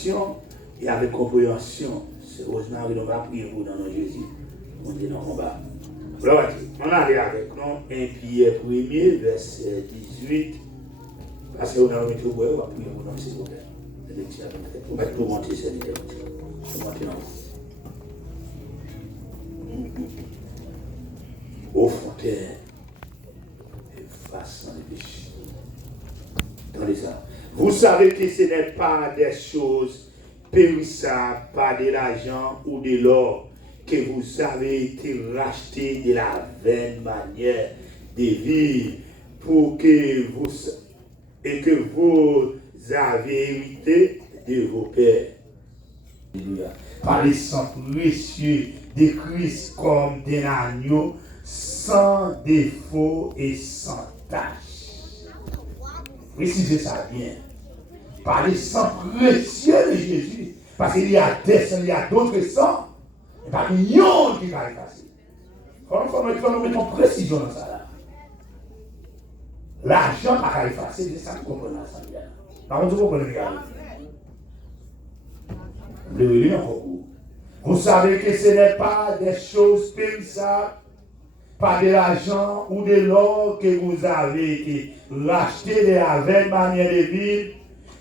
compréhension et avec compréhension. C'est Rosemary, on va prier pour dans notre Jésus. On dit non, on va. Alors, on allait avec nous 1 Pierre 1er, verset 18. Parce qu'on a remis tout pour on va prier pour nous, s'il vous plaît. On va tout monter, c'est l'idée. On va monter dans au fontaine, effaçant les péchés. Attendez ça. Vous savez que ce n'est pas des choses périssables, pas de l'argent ou de l'or, que vous avez été rachetés de la vaine manière de vivre pour que vous et que vous avez hérité de vos pères. Alléluia. Par les sang précieux de Christ comme d'un agneau sans défaut et sans tache. Précisez ça bien. Par les sang précieux de Jésus. Parce qu'il y a des sangs, il y a d'autres sangs. Et pas millions qui va effacer. Il faut nous mettre en précision dans ça là. L'argent n'a pas effacer, c'est ça que vous comprenez ça bien. Par contre, vous comprenez bien. Vous savez que ce n'est pas des choses périssables, pas de l'argent ou de l'or que vous avez été racheté de la vaine manière de vivre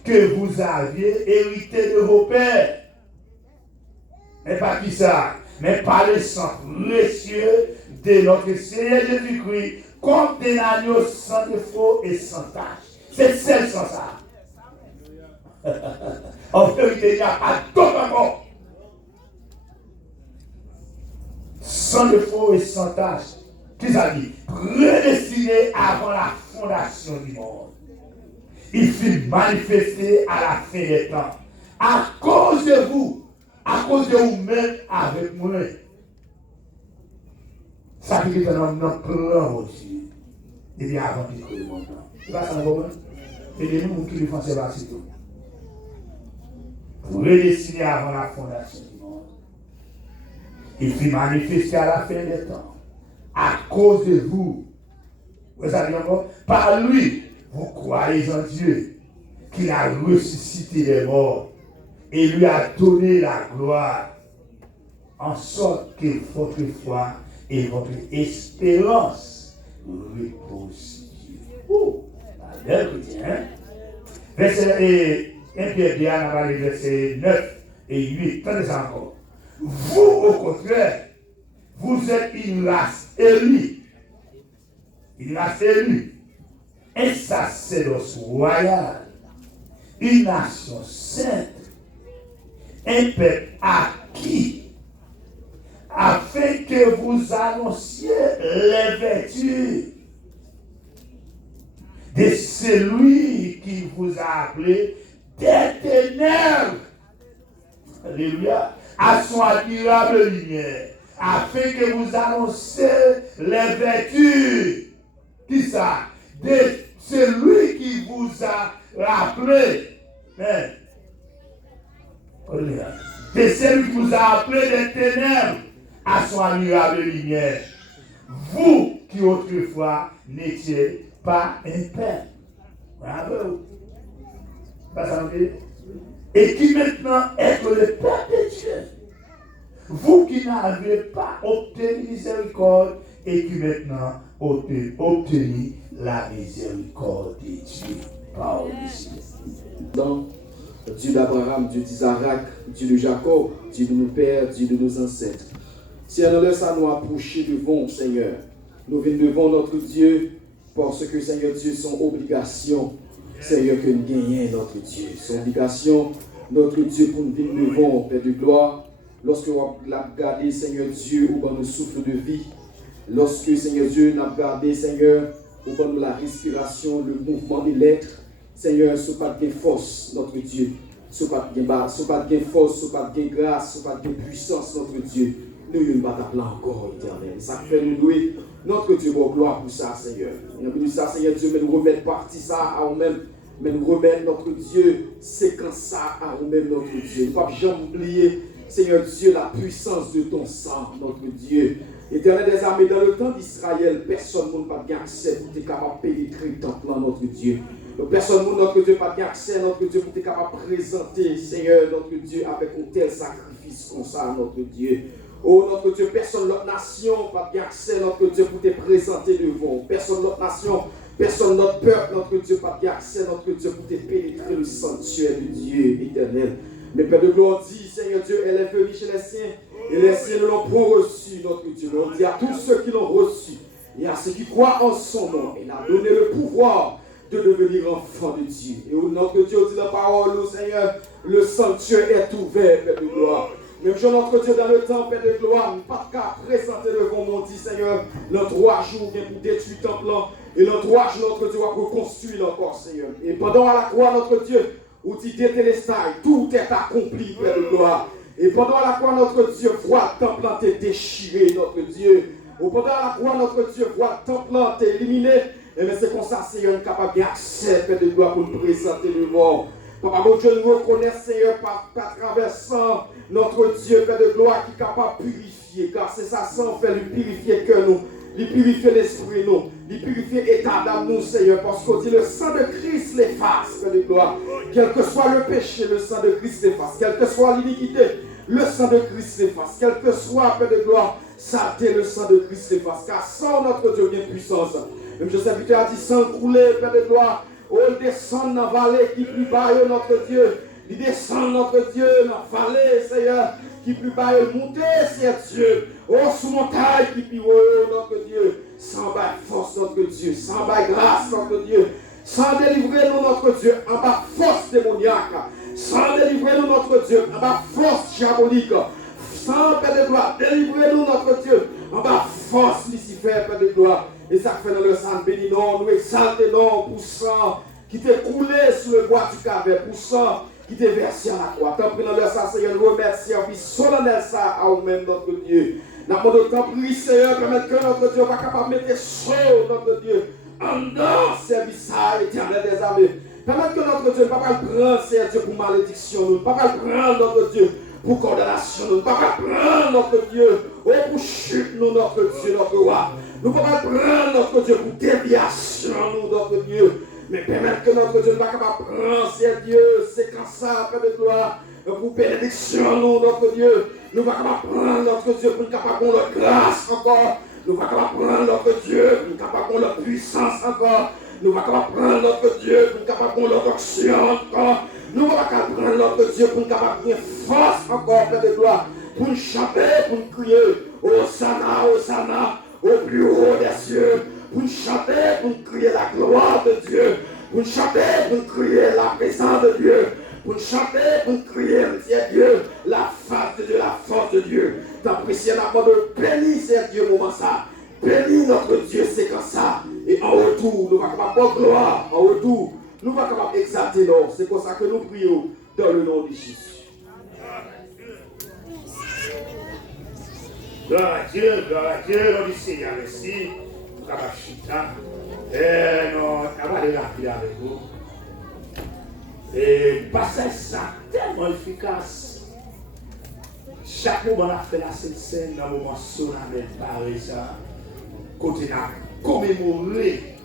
que vous aviez hérité de vos pères. Mais pas qui ça, mais par le sang précieux de notre Seigneur Jésus-Christ, comme des agneaux sans défaut et sans tache. C'est celle sans ça. En vérité, il n'y a pas d'autre encore. Sans défaut et sans tache. Qu'est-ce que ça dit? Prédestiné avant la fondation du monde. Il fut manifesté à la fin des temps. À cause de vous, à cause de vous-même avec moi. Ça veut dire que notre plan aussi. Il y a avant qu'il crée le monde. C'est pas ça le problème? C'est des gens qui le font, c'est pas tout. Prédestiné avant la fondation du monde. Il fut manifesté à la fin des temps. À cause de vous. Vous savez encore? Par lui, vous croyez en Dieu, qu'il a ressuscité les morts et lui a donné la gloire, en sorte que votre foi et votre espérance reposent sur Dieu. Oh, la belle chrétien. Verset 1 Pierre, verset 9 et 8. Attendez ça encore. Vous, au contraire, vous êtes une race élue. Une race élue. Un sacerdoce royal. Une nation sainte. Un peuple acquis. Afin que vous annonciez les vertus de celui qui vous a appelé des ténèbres. Alléluia. À son admirable lumière, afin que vous annonciez les vertus, qui ça, de celui qui vous a rappelé, de celui qui vous a appelé des ténèbres à son admirable lumière. Vous qui autrefois n'étiez pas un père. Bravo. Pas ça veut dire? Et qui maintenant êtes le Père de Dieu. Vous qui n'avez pas obtenu miséricorde et qui maintenant obtenu la miséricorde de Dieu. Parole ici. Donc, Dieu d'Abraham, Dieu d'Isaac, Dieu de Jacob, Dieu de nos pères, Dieu de nos ancêtres. Seigneur, nous laisse à nous approcher devant, Seigneur. Nous venons devant notre Dieu parce que, Seigneur Dieu, son obligation, Seigneur, que nous gagnons notre Dieu. Son obligation, notre Dieu, pour nous venir devant, Père de gloire. Lorsque nous avons regardé, Seigneur Dieu, au bas de souffle de vie. Lorsque, Seigneur Dieu, nous avons regardé, Seigneur, au bas de la respiration, le mouvement de l'être. Seigneur, ce pas de force, notre Dieu. Ce pas de force, ce pas de grâce, ce pas de puissance, notre Dieu. Nous ne pas t'appeler encore, éternel. Ça fait nous louer notre Dieu pour gloire pour ça, Seigneur. Nous avons ça, Seigneur Dieu, mais nous remettre partie ça à nous-mêmes. Mais nous remettre notre Dieu, séquence ça à nous-mêmes, notre Dieu. Nous ne pas jamais oublier, Seigneur Dieu, la puissance de ton sang, notre Dieu. Éternel des armées, dans le temps d'Israël, personne ne peut pas accès pour être capable de pénétrer le temple, notre Dieu. Personne, notre Dieu, pas accès, notre Dieu, pour être capable de présenter, Seigneur, notre Dieu, avec un tel sacrifice comme ça, notre Dieu. Oh, notre Dieu, personne, notre nation, pas accès, notre Dieu, pour te présenter devant. Personne, notre nation, personne, notre peuple, notre Dieu, pas accès, notre Dieu, pour te pénétrer le sanctuaire de Dieu éternel. Mais Père de gloire dit, Seigneur Dieu, elle est venue chez les siens, et les siens ne l'ont pas reçu, notre Dieu. On dit à tous ceux qui l'ont reçu, et à ceux qui croient en son nom, il a donné le pouvoir de devenir enfant de Dieu. Et notre Dieu dit la parole, Seigneur, le sanctuaire est ouvert, Père de gloire. Même chose, notre Dieu, dans le temps, Père de gloire, nous pas qu'à présenter devant mon dit, Seigneur, dans 3 jours, bien pour détruire le temple, et dans 3 jours, notre Dieu va reconstruire encore, Seigneur. Et pendant à la croix, notre Dieu, où dit détélestai, tout est accompli, Père de gloire. Et pendant à la croix, notre Dieu, voit le temple t'est déchiré, notre Dieu. Ou pendant à la croix, notre Dieu, voit le temple t'est éliminé. Et bien c'est comme ça, Seigneur, capable d'accès, Père de gloire, pour nous présenter devant. Papa, mon Dieu, nous reconnaissons, Seigneur, par traversant notre Dieu, Père de gloire, qui est capable de purifier. Car c'est ça, sang fait lui purifier que nous, lui purifier l'esprit, nous, lui purifier l'état d'âme, nous, Seigneur. Parce qu'on dit le sang de Christ l'efface, Père de gloire. Quel que soit le péché, le sang de Christ l'efface. Quelle que soit l'iniquité, le sang de Christ l'efface. Quel que soit, Père de gloire, saleté, le sang de Christ l'efface. Car sans notre Dieu, bien puissance. Même je sais que tu as dit sans couler, Père de gloire. Oh, il descend dans la vallée qui plus bas, notre Dieu. Il descend, notre Dieu, dans la vallée, Seigneur, qui plus bas, monter, Seigneur Dieu. Oh, sous montagne qui plus haut, notre Dieu. Sans bas force, notre Dieu. Sans bas grâce, notre Dieu. Sans délivrer nous, notre Dieu, en bas force démoniaque. Sans délivrer nous, notre Dieu, en bas force diabolique. Sans, Père de gloire, délivrer nous, notre Dieu, en bas force Lucifer, Père de gloire. Et ça fait dans le sang béni, non, nous exaltons pour sang qui t'est coulé sur le bois du caverne, pour sang qui t'est versé à la croix. Tant pis dans le sang, Seigneur, nous remercions, puis solennel ça à nous-mêmes, notre Dieu. Nous demandons tant pis, Seigneur, permettre que notre Dieu va capable de mettre chaud, notre Dieu, en dedans, service à l'éternel des armées. Permettre que notre Dieu ne va pas prendre, Seigneur Dieu, pour malédiction, nous ne va pas prendre, notre Dieu, pour condamnation, nous ne va pas prendre, notre Dieu, oh, pour chute, nous, notre Dieu, notre roi. Nous ne pouvons pas prendre notre Dieu pour déviation, nous, notre Dieu. Mais permettre que notre Dieu ne va pas prendre, c'est Dieu, c'est comme ça, Père de gloire, pour bénédiction, nous, notre Dieu. Nous ne pouvons pas prendre notre Dieu pour nous capable de notre grâce encore. Nous ne pouvons pas prendre notre Dieu pour nous capable de notre puissance encore. Nous ne pouvons pas prendre notre Dieu pour nous capable de notre action encore. Nous ne pouvons pas prendre notre Dieu pour nous capable de force encore, Père de gloire. Pour nous chanter, pour nous crier, Hosanna, Hosanna. Au plus haut des cieux, pour chanter, pour crier la gloire de Dieu, pour chanter, pour crier la présence de Dieu, pour chanter, pour crier, c'est Dieu, la face de Dieu, la force de Dieu. T'apprécier la mort de béni, c'est Dieu, moment ça. Béni notre Dieu, c'est comme ça. Et en retour, nous va capable de gloire, en retour, nous va capable d'exalter l'or. C'est comme ça que nous prions dans le nom de Jésus. Gloire à Dieu, on dit Seigneur, merci. Non, on va aller rapide avec vous. Et passage ça tellement efficace. Chaque moment on a fait la scène dans le moment solennel pareil ça. Côté n'a commémoré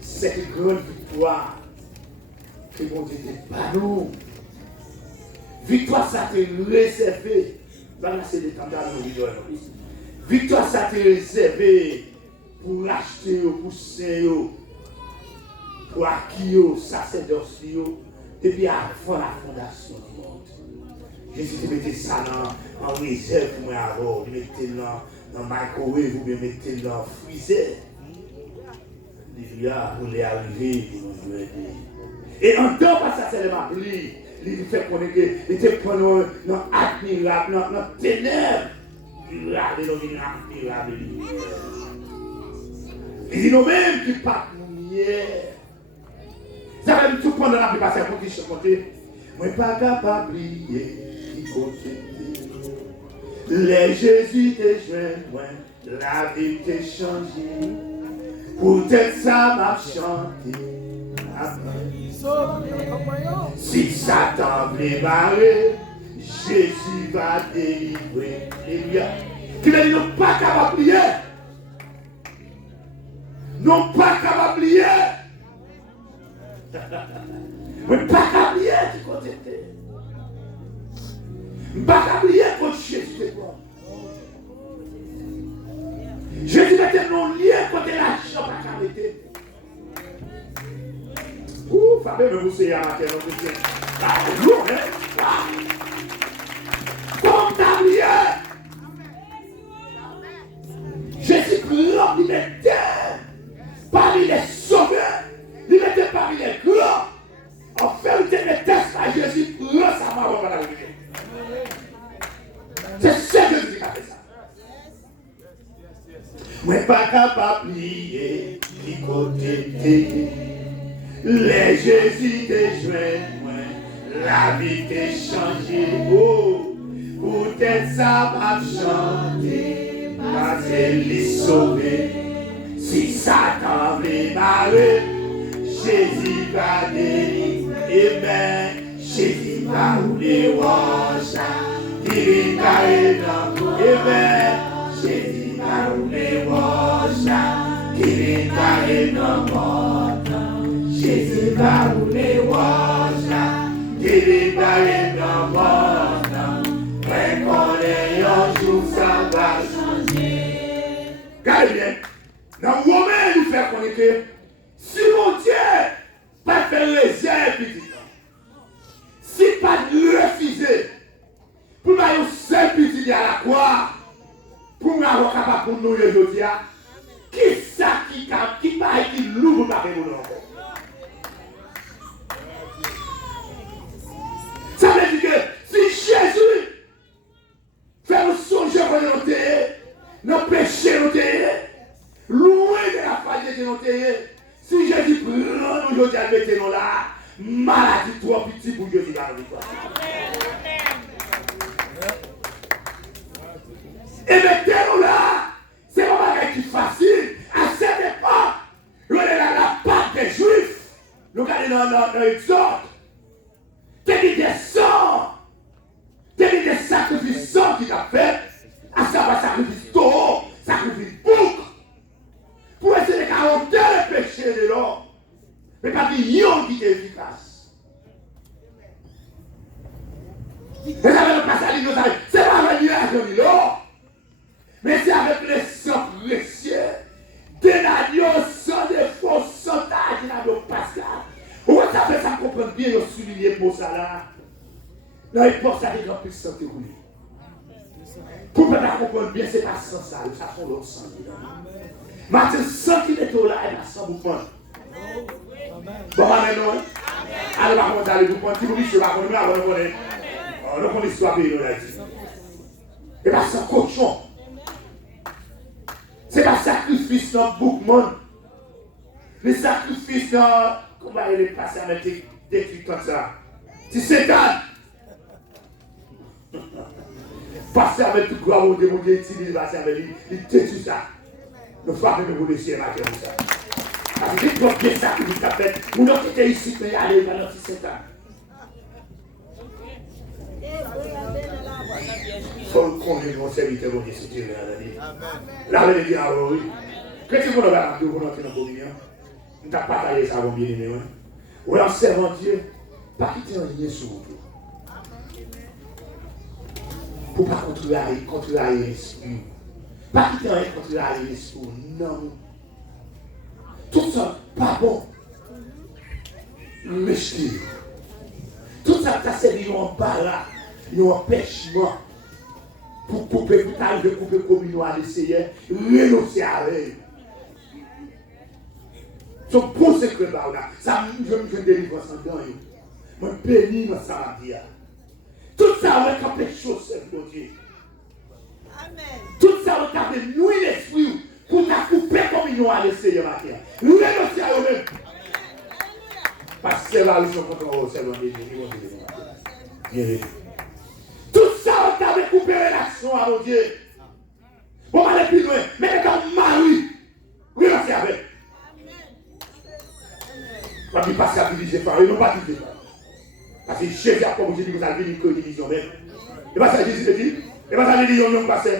cette grande victoire que mon Dieu était pas nous. Victoire ça t'est réservé. C'est des temps victoire, ça t'est réservé pour acheter, pour saint, pour acquérir, sacerdoce, depuis avant la fondation du monde. Jésus te mettait ça en réserve pour moi avant, il mettait dans le microwave ou bien mettait dans le freezer. Alléluia, pour les arriver, pour nous aider. Et en temps, ça c'est le mari. Il fait connaître qu'il était pendant dans admirable, dans ténèbres. Il a des admirables lumière. Il dit nous-mêmes qui pas lumière. Ça veut dire tout pendant la vie parce que je côté. Moi pas capable d'oublier qui côté. Les Jésus te joint, la vie t'a changé. Pour peut-être ça m'a chanté. Si Satan veut barrer, Jésus va délivrer. Alléluia. Qui veut dire non pas capable de prier. Non pas capable de prier. Mais pas oublier qui côté. Pas oublier quand Jésus quoi. Jésus mettait nos liens côté la chambre à arrêter. Ouh, Fabien me vous à matin, on peut dire. Ah, lourd, hein? Comme t'as lié. Jésus prend, il mettait parmi les sauveurs, il mettait parmi les grands. En vérité, les tests à Jésus prend sa main dans la vie. C'est ça que Jésus a fait ça. Moi, pas capable de plier, qui côté les Jésus te joint, la vie t'est changée. Oh, peut-être ça va changer, parce qu'elle est sauvée. Si Satan veut barrer, Jésus va délivrer. Amen. Jésus va rouler roche, il va aller dans le Amen. Jésus va rouler roche, il va aller dans le monde. Jésus va rouler roche, il va aller dans le monde. Préparez un jour, ça va changer. Regardez bien. Dans le moment où il fait connaître, si mon Dieu pas faire réserve petit, si pas refuser, pour faire un seul petit à la croix, pour nous avoir capable pour nous aujourd'hui, qui ça qui va qui lourd pour faire nous encore. Ça veut dire que si Jésus fait nous songer pour nous terre, nos péchés nous terre, loin de la faille de nos terres, si Jésus prend nous aujourd'hui à mettre nous là, maladie trop petit pour Jésus dans la victoire. Et mettez-nous là, c'est pas un qui facile. À cette époque, on est dans la part des Juifs. Nous regardons dans l'Exode. T'es des sangs, t'es des sacrifices sangs qu'il a fait, à savoir sacrifice taureau, sacrifice bouc, pour essayer de garantir le péché de l'homme. Mais pas qu'il y a qui est efficace. Et ça veut pas ça, c'est pas venir à l'homme. Mais c'est avec les sangs précieux, des agneaux sans défaut, sans tâche, l'agneau pascal. Où ça fait ça comprendre bien, le souligner pour ça là. Là, il pense à des gens plus santé rouler. Pour pas comprendre bien, c'est pas sans ça, ça sont l'autre sang. Maintenant, sans qu'il est là, il a sans bouffon. Bon, maintenant, allez, par contre, allez, vous prendre, si vous dites, je vais vous dire, on va l'histoire de l'histoire. Et pas sans cochon. C'est pas sacrifice dans Bookman. Le sacrifice dans. Comment il est passé à mettre des trucs comme ça? C'est Satan. Passer avec tout quoi, on demande d'utiliser, passer avec lui, il détruit ça. Ne faut pas que vous laissiez ma comme ça. Parce que c'est bien ça que vous avez fait. Vous n'avez pas été ici, mais allez dans notre Satan. Il faut qu'on ait mon serviteur, mon Dieu, c'est Dieu, là, on dit, ah oui. Qu'est-ce que vous avez appris pour entrer dans la communion? Nous n'avons pas parlé ça avant bien aimé. Ou en servant Dieu, pas quitter un lien sur vous. Pour ne pas contrôler l'esprit. Pas quitter un contrôler l'esprit. Non. Tout ça, pas bon. Rejeter. Tout ça, ça servi en barra, un empêchement. Pour couper, pour t'arriver, couper comme nous à l'essayer, renoncer à elle. Son bon secret là, ça je me délivre sans temps. Je me bénis dans sa vie. Tout ça, on va faire choses, c'est mon Dieu. Amen. Tout ça, on va faire nouer l'esprit pour ta couper comme nous à l'essayer matin. Renoncer à eux-mêmes. Parce que là, ils sont contents, c'est mon Dieu. Bien. Tout ça, on va couper relation à mon Dieu. On va aller plus loin. Mais comme Marie, renoncer avec. Pas qu'il passe à diviser par eux, non pas diviser par eux. Parce que Jésus a comme Jésus, vous avez dit que division même. Et pas ça Jésus dit, et pas ça division non pas ça.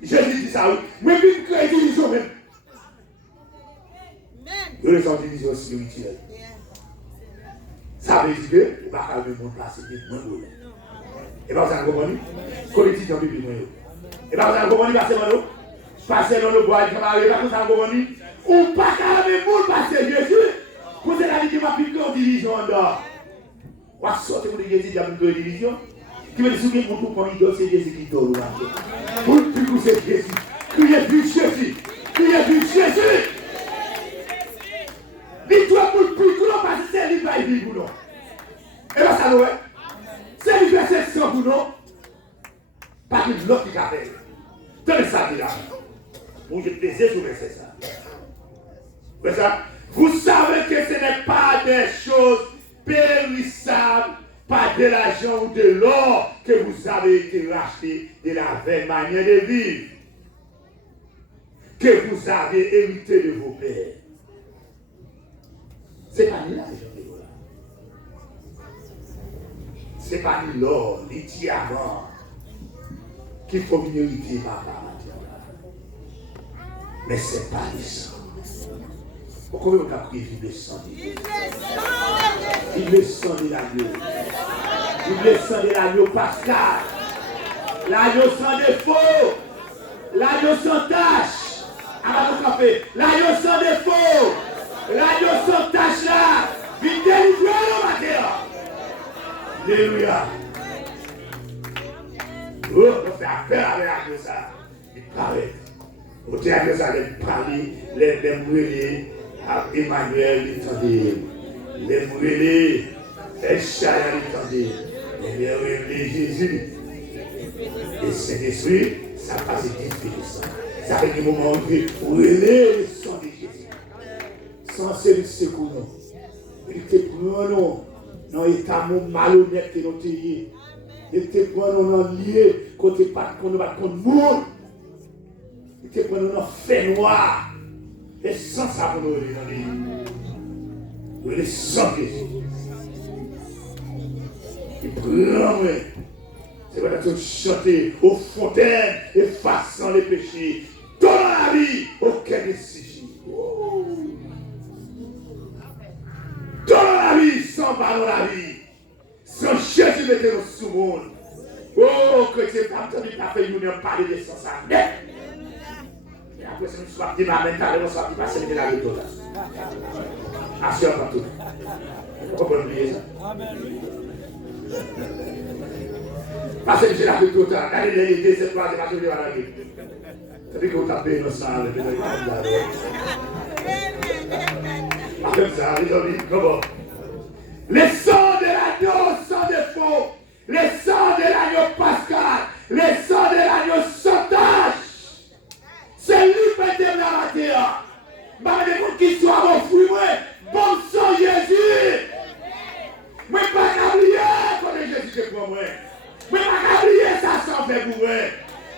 Jésus dit ça, oui. Mais puis créer division même. Nous les sommes division spirituelle. Ça veut dire que vous ne pouvez pas me placer moins bon. Et bien, vous avez compris? Politique en Bible. Et bien, vous avez compris? Passer dans le bois, vous avez compris? Ou pas qu'à même monde passer Jésus. Vous avez la vie qui m'a piqué en division en dehors. Ou à sortir de Jésus, il y a une division. Qui veut dire que pour tout prendre idole, c'est Jésus qui dort. Pour le plus c'est Jésus. Criez plus Jésus. Criez plus Jésus. Dis-toi pour le plus gros parce que c'est lui qui va vivre pour nous. Et bien ça nous est. C'est lui qui fait 700 pour nous. Pas que l'autre qui a fait. Tenez ça là. Pour je plaisir sur verset ça. Vous ça? Vous savez que ce n'est pas des choses périssables, pas de l'argent ou de l'or que vous avez été rachetés de la vraie manière de vivre, que vous avez hérité de vos pères. C'est pas ni l'argent de l'or. C'est pas ni l'or, ni diamant qu'il faut venir hériter papa. Mais c'est pas le sang. Pourquoi on a pris le sang de Dieu? Le sang de l'agneau. Le sang de l'agneau pascal. L'agneau sans défaut. L'agneau sans tache. L'agneau sans défaut. L'agneau sans tache là. Il délivre le matin. Alléluia. Oh, on fait affaire avec l'agneau ça. Il paraît. Au théâtre, ça a parlé, les brûlés, Emmanuel, les brûlés, les chaya, les Jésus. Et Saint-Esprit, ça passe différent. Ça fait des moments où vous brûlez le sang de Jésus. Sans celui secours, non. Il te prend, non. Non, il t'a malhonnête que nous te lié. Il te prend, non, lié, qu'on ne va pas contre le monde. Il te prend un fait noir. Et sans ça pour nous, le sang de Jésus. Il prend, c'est vrai que chanter aux fontaines, effaçant les péchés, dans la vie, aucun de ces dans la vie, sans pas dans la vie, sans Jésus mettre nous sous le monde. Oh, que c'est pas fait, nous n'avons pas de sens à mettre. Et après, si nous sommes dit, ma mental, nous sommes passés de la vie. Assure pas tout. Vous pouvez oublier ça? Parce que j'ai la vie totale. Regardez les idées, c'est pas parce que je vais à la vie. C'est que vous tapez nos sangs, le pédale. Comme ça, les amis, comment? Les sangs de l'agneau sans défaut, les sangs de l'agneau pascal, les sangs de l'agneau sans tache. C'est lui qui fait de la terre. Mais qui soit mon fruit, bon sang Jésus. Mais pas qu'à oublier quand Jésus te prend moi. Mais pas qu'à oublier ça sans faire pour moi.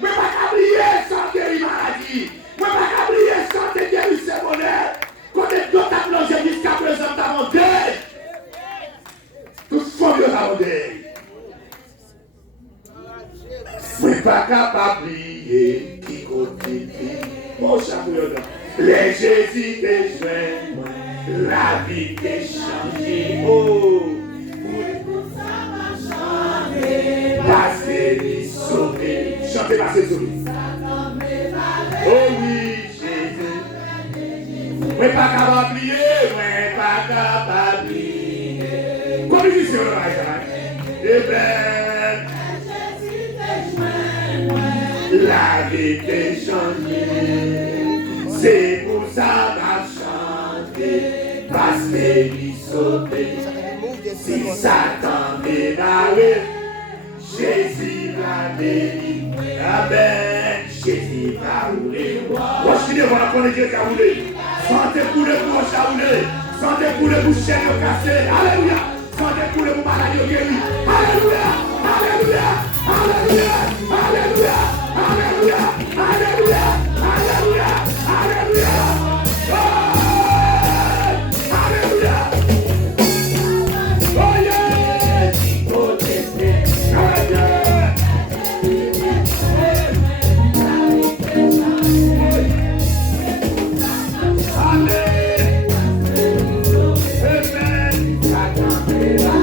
Mais pas qu'à oublier sans guérir maladie. Mais pas qu'à oublier sans te guérir ses bonheurs. Quand tu dois t'appeler jusqu'à présent dans mon deuil. Tout faut mieux dans mon deuil. Mais pas capable d'oublier qui continue. Mon champion. Les Jésus te joignent. La vie t'est changée. Oh. Parce qu'il est sauvé. Chantez parce qu'il est sauvé. Oh oui, Jésus. Mais pas capable d'oublier, mais pas capable d'oublier. Comme il dit sur le rail, eh bien, la vie t'est changée. C'est pour ça m'a chanté. Parce qu'il est sauvé. Si Satan démarre, Jésus va délivré. Amen. Jésus va rouler. Moi, je suis devant la connaître Dieu qui a roulé. Sentez pour le bouche à rouler. Sentez pour le bouche chaîne cassé. Alléluia. Sentez pour le maladie guéri. Alléluia. Alléluia. Alléluia. Alléluia. Alléluia. Alléluia. Alléluia. Alléluia. Amen.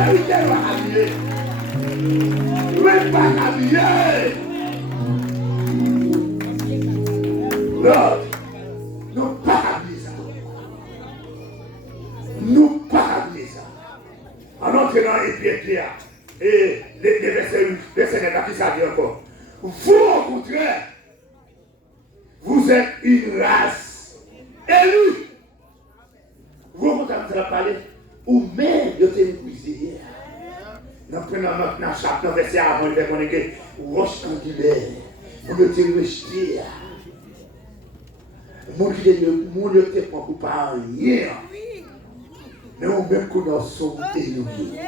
prospérité va habiller. Oui, pas habiller. Non, nous pas habiller ça. Nous pas habiller ça. En entrant dans les pieds, et les versets qui ça dit encore. Vous, au contraire, vous êtes une race élue. Vous, quand on va parler, ou même de te épuiser. Nous prenons maintenant chaque verset avant de faire que roche angulaire, vous ne te rejeter. Mon Dieu ne te prend pour pas rien. Mais on même que nous sommes élevés.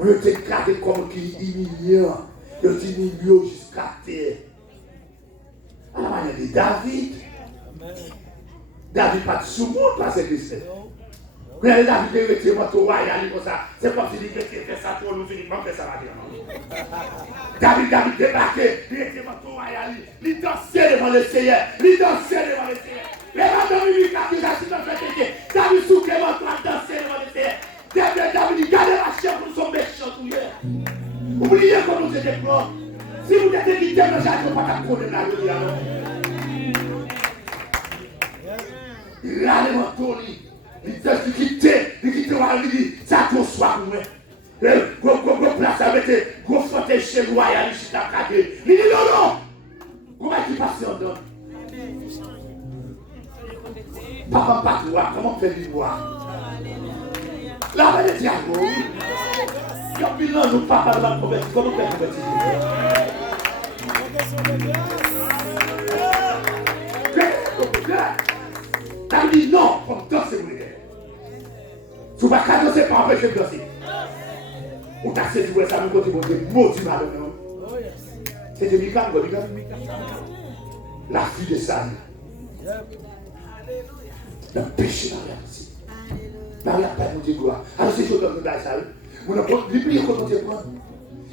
On te gardé comme qui humiliant. On te humiliant jusqu'à terre. À la manière de David. David pas de sous-monde parce que c'est. Quand David est retiré au royal comme ça, c'est comme si il fait ça pour nous uniquement, mais ça va dire. David débarqué, il était au royal, il dansait devant le Seigneur, il dansait devant le Seigneur. Les madame lui dit ça, si fait péché. David sous Clément dansait devant le Seigneur. David dit, gardez la chair pour son méchant tout. Oubliez qu'on nous était propres. Si vous êtes quitté, le jardin, vous ne pouvez pas connaître la vie. Il a les manteaux, il quitte, il dit, ça te soit pour moi. Gros place à mettre, gros fauteuil chez le royal, il chute à craquer. Il dit non. Comment est-ce qu'il passe en dedans? Papa, pas toi, comment faire du bois? Là, on est diable. Il y a bilan, nous, papa, de la convertir. Comment faire convertir? T'as dit non, comme danser, vous les si vous ne pouvez pas danser, pas empêcher de danser. Ou t'as saisi pour ça, nous côté bon Dieu, maudit malheur. C'était Mika, la fille de Sam. Le péché dans la vie. Dans la paix, mon Dieu, gloire. Alors, c'est chose comme ça, on a l'oublié comment Dieu gloire.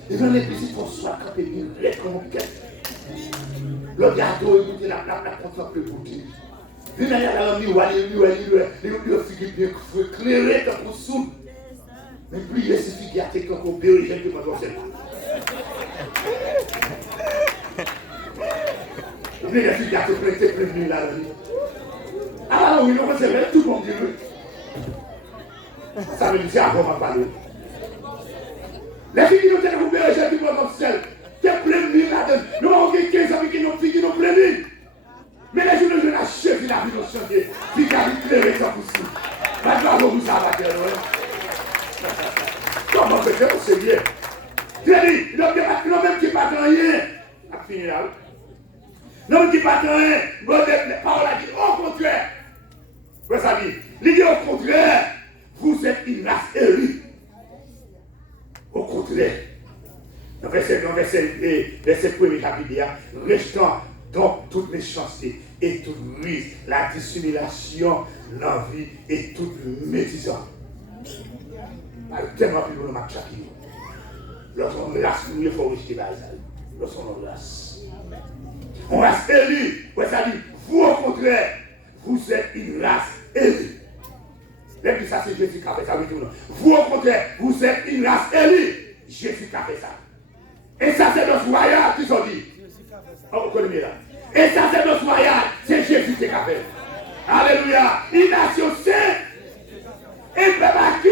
Et dans l'église, on soit campé bien, lettre comme on quête. Le gâteau, écoutez, la contemple pour Dieu. Il y a dans le miroir, il figure bien éclairé dans le sous. Mais plus il y a ces figures qui ont encore bien, il y a des gens qui ont il y a des figures qui ont été prévenues là. Alors oui, on va se mettre tout le monde dit. Ça veut dire c'est avant ma parole. Les filles qui nous ont coupé, j'ai dit comme celle, qui ont prévenu là-dedans. Nous avons 15 amis qui nous filles qui nous prévenu. Mais les jours de jeune chef, il a vu nous chanter. Puis il a éclairé ça pour nous. Maintenant, vous ça va dire, comment faire au Seigneur? Je dis, il n'a même qui pas rien. A fini là. Non, qui pas rien. Les paroles a dit au contraire. Vous savez, il dit au contraire, vous êtes une race élue. Au contraire. Dans verset 1er chapitre, restant dans toute méchanceté et toute ruse, la dissimulation, l'envie et toute médisance. Tellement plus de match chaque jour. Lorsqu'on race, il faut rejeter la lorsqu'on race. On race élue. Ça dit, vous au contraire, vous êtes une race élue. Et puis ça, c'est Jésus qui a fait ça. Vous au contraire, vous êtes une race élue. Jésus qui a fait ça. Et ça, c'est notre royal qui sont dit. On connaît là. Et ça, c'est notre royal. C'est Jésus qui a fait. Alléluia. Une nation sainte. Et peuple qui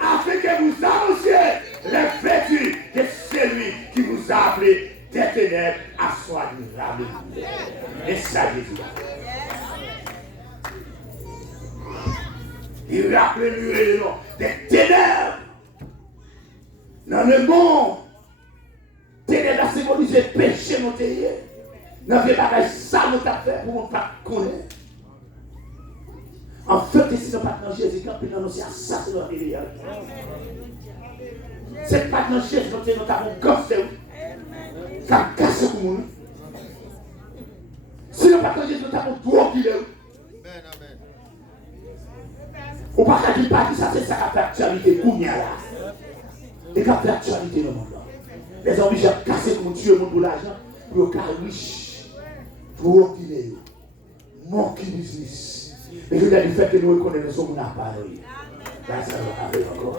afin que vous annonciez les vertus de celui qui vous a appelé des ténèbres à soi durable. Et ça, Jésus. Il rappelle le nom des ténèbres. Dans le monde, ténèbres a symbolisé péché notre terre. Dans le bagage ça nous a fait pour ne pas connaître. En fait, si nous ne pas dans Jésus, quand nous avons assassiné notre terre. C'est pas dans Jésus, nous avons gossé. Ça casse le monde. Si nous ne pas dans Jésus, nous avons tout oublié. Ou pas qu'à dire pas ça, c'est ça qui fait actualité pour nous là. Et qui fait actualité dans le monde là. Les hommes ont cassé pour tuer le monde pour l'argent, pour le riche, pour reculer, manquer business. Mais je dis du fait que nous reconnaissons nos appareils. Là, ça va arriver encore.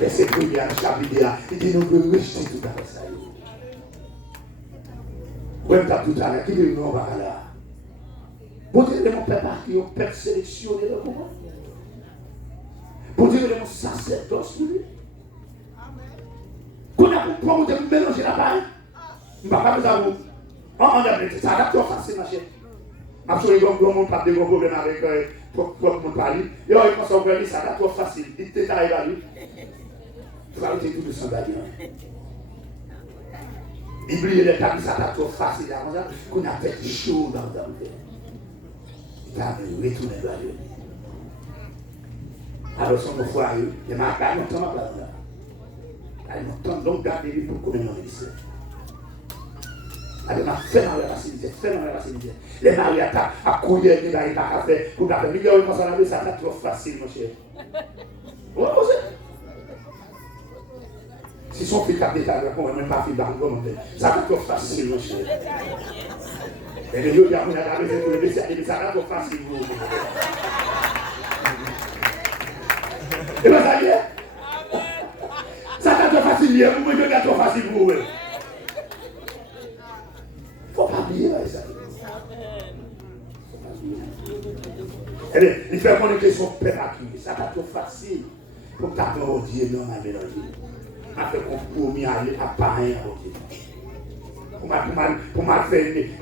Et c'est pour lui, chapitre, il dit nous devons rejeter tout à ça. Oui, tu as tout à l'heure, qui dit non, va là. Pour dire que mon père qui ont père sélectionné le moment. Pour dire que mon sacerdoce pour lui. Qu'on a pour prendre de mélanger la paille. Je ne vais pas vous avouer. On a dit ça, ça trop facile, ma chérie. Absolument, il n'y a pas de gros problème avec pour mon parler. Et on pense que ça va trop facile. Il te travaille à lui. Il faut arrêter tout de son baguette. Il brille les tables, ça va trop facile. Qu'on a fait chaud dans le temps. Il a retourné vers lui. Alors, son foyer, il m'a gagné longtemps là. Il m'a tant donc gardé pour qu'on ait mon lycée. Il m'a fait dans la facilité, fait dans la facilité. Les mariés à courir, il a fait pour faire. Mais il a eu mon ça va trop facile, mon cher. Oui, vous savez. Si son fils a détaillé, on ne même pas fait dans le ça va trop facile, mon cher. Et les gens qui ont regardé, ça va trop facile. Et bien, ça y est. Ça va trop facile, vous me dites trop facile pour vous. Il ne faut pas oublier ça. Eh bien, il fait qu'on est son père à qui. Ça va trop facile. Pour t'apprendre au Dieu, non, à mélanger. Après qu'on peut aller à pareil au Dieu. Pour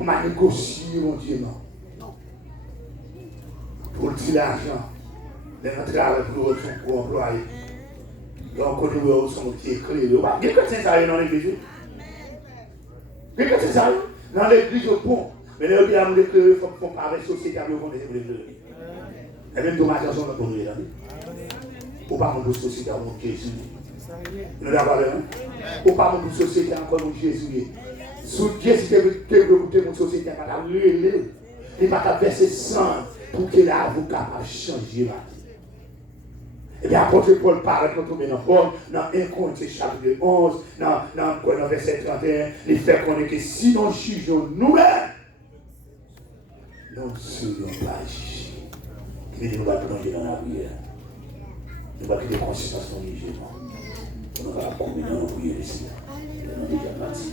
m'a négocier, mon Dieu, non. Pour dire l'argent, les travail pour son employé. Donc, on nous son qui est clé. Il y a que c'est ça dans l'église. Il y a que c'est ça dans l'église au pont. Mais là, il y a des clés, il faut pas avec société à l'eau, les clés. Et même dommage, on va prendre là. Ou pas mon société à mon Jésus. Nous l'avons ou pas mon société encore mon Jésus. Sous Dieu, si tu veux développer mon société, il va pas verser sang pour que l'avocat puisse changer la vie. Et bien, apôtre Paul parle quand on met dans Paul, dans 1 Corinthiens chapitre 11, dans verset 31, il fait connaître que si nous jugeons nous-mêmes, nous ne serions pas jugés. Il dit nous allons plonger dans la prière. Nous allons quitter la conscience de son jugement. Nous allons communier dans la prière ici. Nous allons déjà partir.